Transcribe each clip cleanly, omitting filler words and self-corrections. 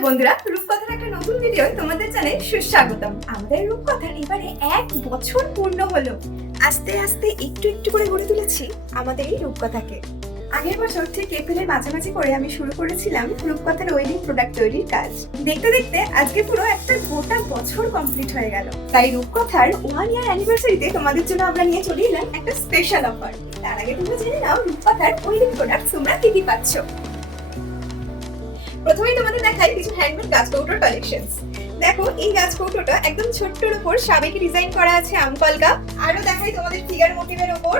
Hello বন্ধুরা, রূপকথার একটা নতুন ভিডিও তোমাদের জানাই সুস্বাগতম। আমাদের রূপকথার এবারে 1 বছর পূর্ণ হলো। আস্তে আস্তে একটু একটু করে গড়ে তুলেছি আমাদের এই রূপকথাকে। আগের বছর ঠিক এপ্রিলের মাঝামাঝি করে আমি শুরু করেছিলাম রূপকথার ওয়েডিং প্রোডাক্ট তৈরির কাজ। দেখতে দেখতে আজকে পুরো একটা গোটা বছর কমপ্লিট হয়ে গেল। তাই রূপকথার 1 ইয়ার অ্যানিভার্সারিতে তোমাদের জন্য আমরা নিয়ে চলে এলাম একটা স্পেশাল অফার। তার আগে তোমরা জেনে নাও রূপকথার ওয়েডিং প্রোডাক্ট তোমরা কি কি পাচ্ছ। প্রথমেই তোমাদের দেখাই কিছু হ্যান্ডমেড গাছ কৌটোর কালেকশনস। দেখো, এই গাছ কৌটোটা একদম ছোট্টর উপর সাবেকি ডিজাইন করা আছে আমকলকা। আরো দেখাই তোমাদের ফিগার মোটিভের উপর।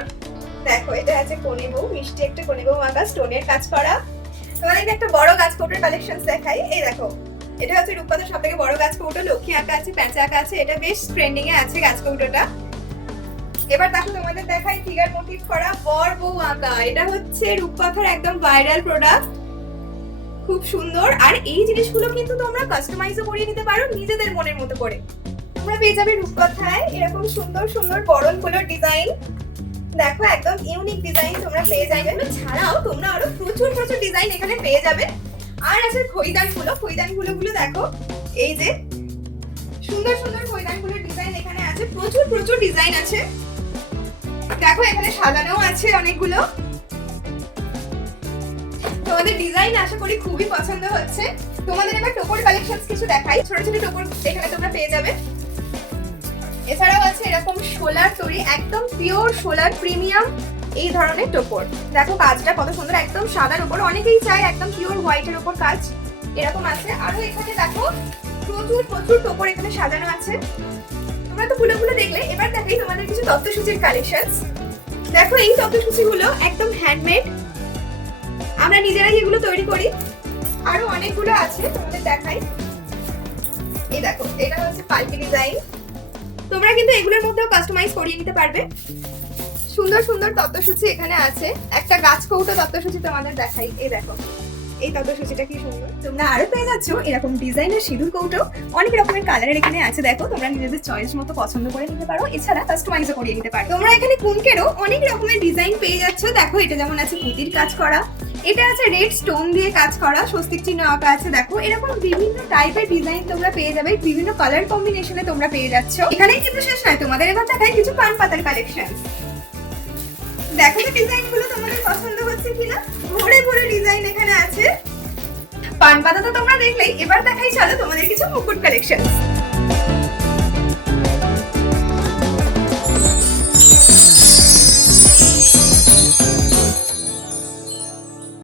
দেখো, এটা আছে কোণে বউ, মিষ্টি একটা কোণে বউ আঁকা, স্টোনের কাজ করা। তোমাদেরকে একটা বড় গাছ কৌটোর কালেকশনস দেখাই। এই দেখো, এটা হচ্ছে রূপকথার সবথেকে বড় গাছ কৌটো। লক্ষ্মী আঁকা আছে, প্যাঁচা আঁকা আছে। এটা বেশ ট্রেন্ডিং এ আছে গাছ কৌটোটা। এবার দেখো, তোমাদের দেখাই ফিগার মোটিভ করা বর বউ আঁকা। এটা হচ্ছে রূপকথার একদম ভাইরাল প্রোডাক্ট, খুব সুন্দর। আর এই জিনিসগুলো কিন্তু তোমরা কাস্টমাইজও করিয়ে নিতে পারো নিজেদের মনের মতো করে। তোমরা পেয়ে যাবে রূপকথায় এরকম সুন্দর সুন্দর বরণগুলোর ডিজাইন। দেখো, একদম ইউনিক ডিজাইন তোমরা পেয়ে যাবে। ছাড়াও তোমরা আরো প্রচুর প্রচুর ডিজাইন এখানে পেয়ে যাবে। আর আছে খৈদানগুলো। খৈদানগুলো দেখো, এই যে সুন্দর সুন্দর খৈদানগুলোর ডিজাইন এখানে আছে। প্রচুর প্রচুর ডিজাইন আছে। দেখো, এখানে সাজানো আছে অনেকগুলো। তোমাদের ডিজাইন আশা করি খুবই পছন্দ হচ্ছে। তোমাদের এবার টোপর কালেকশনস কিছু দেখাই। ছোট ছোট টোপর এখানে তোমরা পেয়ে যাবে। এছাড়াও আছে এরকম সোলার তৈরি, একদম পিওর সোলার প্রিমিয়াম এই ধরনের টোপর। দেখো কাজটা কত সুন্দর, একদম সাদার উপর। অনেকেই চায় একদম পিওর হোয়াইটের উপর কাজ, এরকম আছে। আরো এখানে দেখো প্রচুর প্রচুর টোপর এখানে সাজানো আছে। তোমরা তো ফুলগুলো দেখলে, এবার দেখাই তোমাদের কিছু তত্ত্বসূচির কালেকশনস। দেখো, এই তত্ত্বসূচিগুলো একদম হ্যান্ডমেড, আমরা নিজেরাই এগুলো তৈরি করি। আরো অনেকগুলো আছে, তোমাদের দেখাই। এই দেখো, এটা হচ্ছে পাল্কি ডিজাইন। তোমরা কিন্তু এগুলোর মধ্যেও কাস্টমাইজ করিয়ে নিতে পারবে। সুন্দর সুন্দর তত্ত্বসূচি এখানে আছে। একটা গাছ কৌটো তত্ত্বসূচি তোমাদের দেখাই। এই দেখো, এই তত্ত্বসূচিটা কি সুন্দর। তোমরা আরো পেয়ে যাচ্ছ এরকম ডিজাইনের সিঁদুর কৌটো। অনেক রকমের কালারের এখানে আছে। দেখো, তোমরা নিজেদের চয়েস মতো পছন্দ করে নিতে পারো। এছাড়া কাস্টমাইজও করিয়ে নিতে পারো। তোমরা এখানে কুনকেরও অনেক রকমের ডিজাইন পেয়ে যাচ্ছ। দেখো, এটা যেমন আছে পুঁতির কাজ করা, এটা আছে রেড স্টোন দিয়ে কাজ করা, স্বস্তিক চিহ্ন আঁকা আছে। দেখো, এরকম বিভিন্ন টাইপের ডিজাইন তোমরা পেয়ে যাবে। বিভিন্ন কালার কম্বিনেশনে তোমরা পেয়ে যাচ্ছ। এখানেই কিন্তু শেষ নয়, তোমাদের এবার দেখাই কিছু পান পাতার কালেকশন। দেখো যে ডিজাইনগুলো তোমাদের পছন্দ হচ্ছে কিনা। ভরে ভরে ডিজাইন এখানে আছে। পান পাতা তো তোমরা দেখলেই, এবার দেখাই চলো তোমাদের কিছু মুকুট কালেকশন।